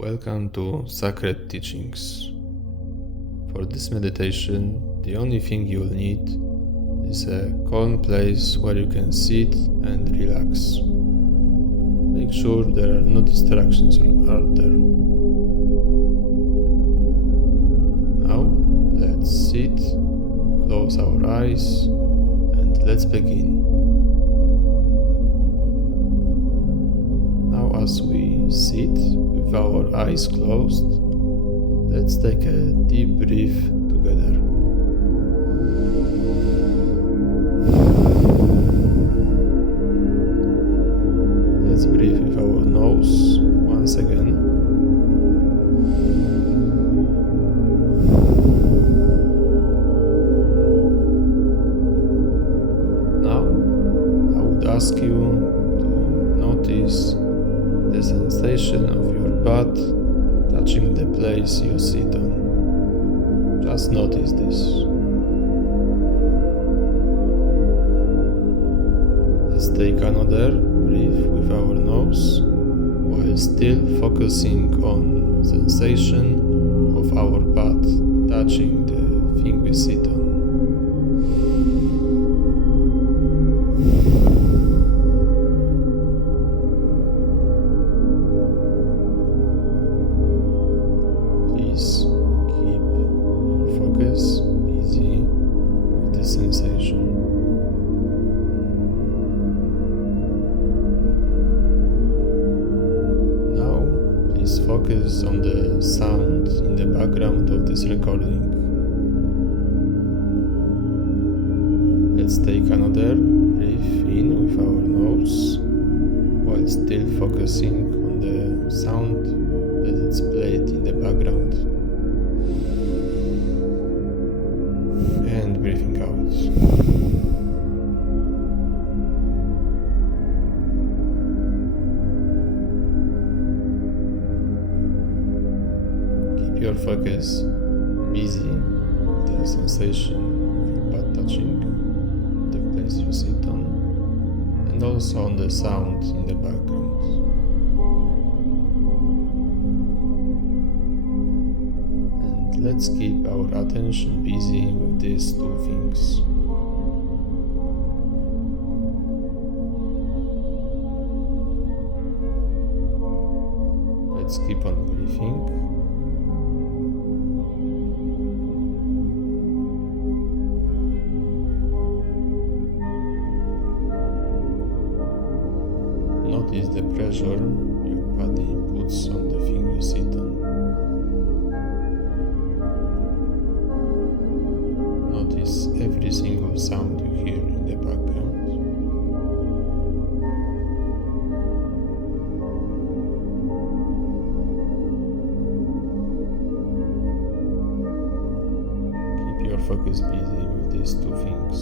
Welcome to Sacred Teachings. For this meditation, the only thing you will need is a calm place where you can sit and relax. Make sure there are no distractions out there. Now, let's sit, close our eyes, and let's begin. Now, as we sit with our eyes closed, let's take a deep breath together. Let's breathe with our nose once again. Now, I would ask you to notice the sensation of your butt touching the place you sit on. Just notice this. Let's take another breath with our nose while still focusing on sensation of our butt touching the thing we sit on. Please keep your focus busy with the sensation. Now, please focus on the sound in the background of this recording. Let's take another breath in with our nose while still focusing on the sound that it's played in the background. And breathing out. Keep your focus busy with the sensation of your butt touching the place you sit on, and also on the sound in the background. And let's keep our attention busy with these two things. Let's keep on breathing. Notice the pressure your body puts on the thing you sit on. Notice every single sound you hear in the background. Keep your focus busy with these two things.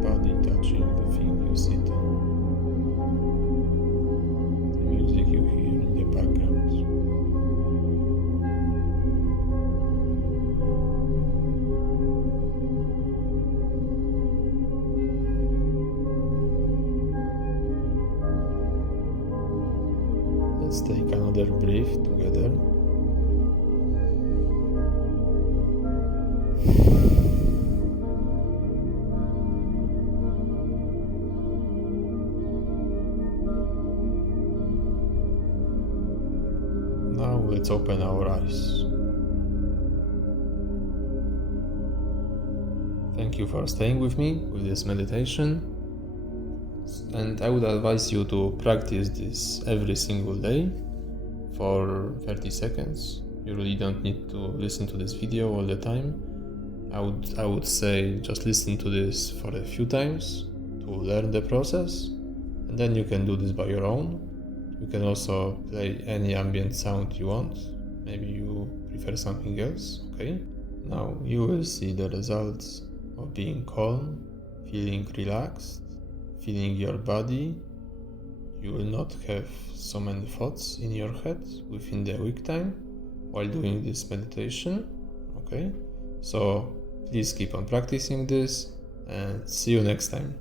Body touching the thing you sit on, the music you hear in the background. Let's take another breath together. Now let's open our eyes. Thank you for staying with me with this meditation, and I would advise you to practice this every single day for 30 seconds. You really don't need to listen to this video all the time. I would say just listen to this for a few times to learn the process, and then you can do this by your own. You can also play any ambient sound you want. Maybe you prefer something else, okay? Now you will see the results of being calm, feeling relaxed, feeling your body. You will not have so many thoughts in your head within the week time while doing this meditation, okay? So please keep on practicing this and see you next time.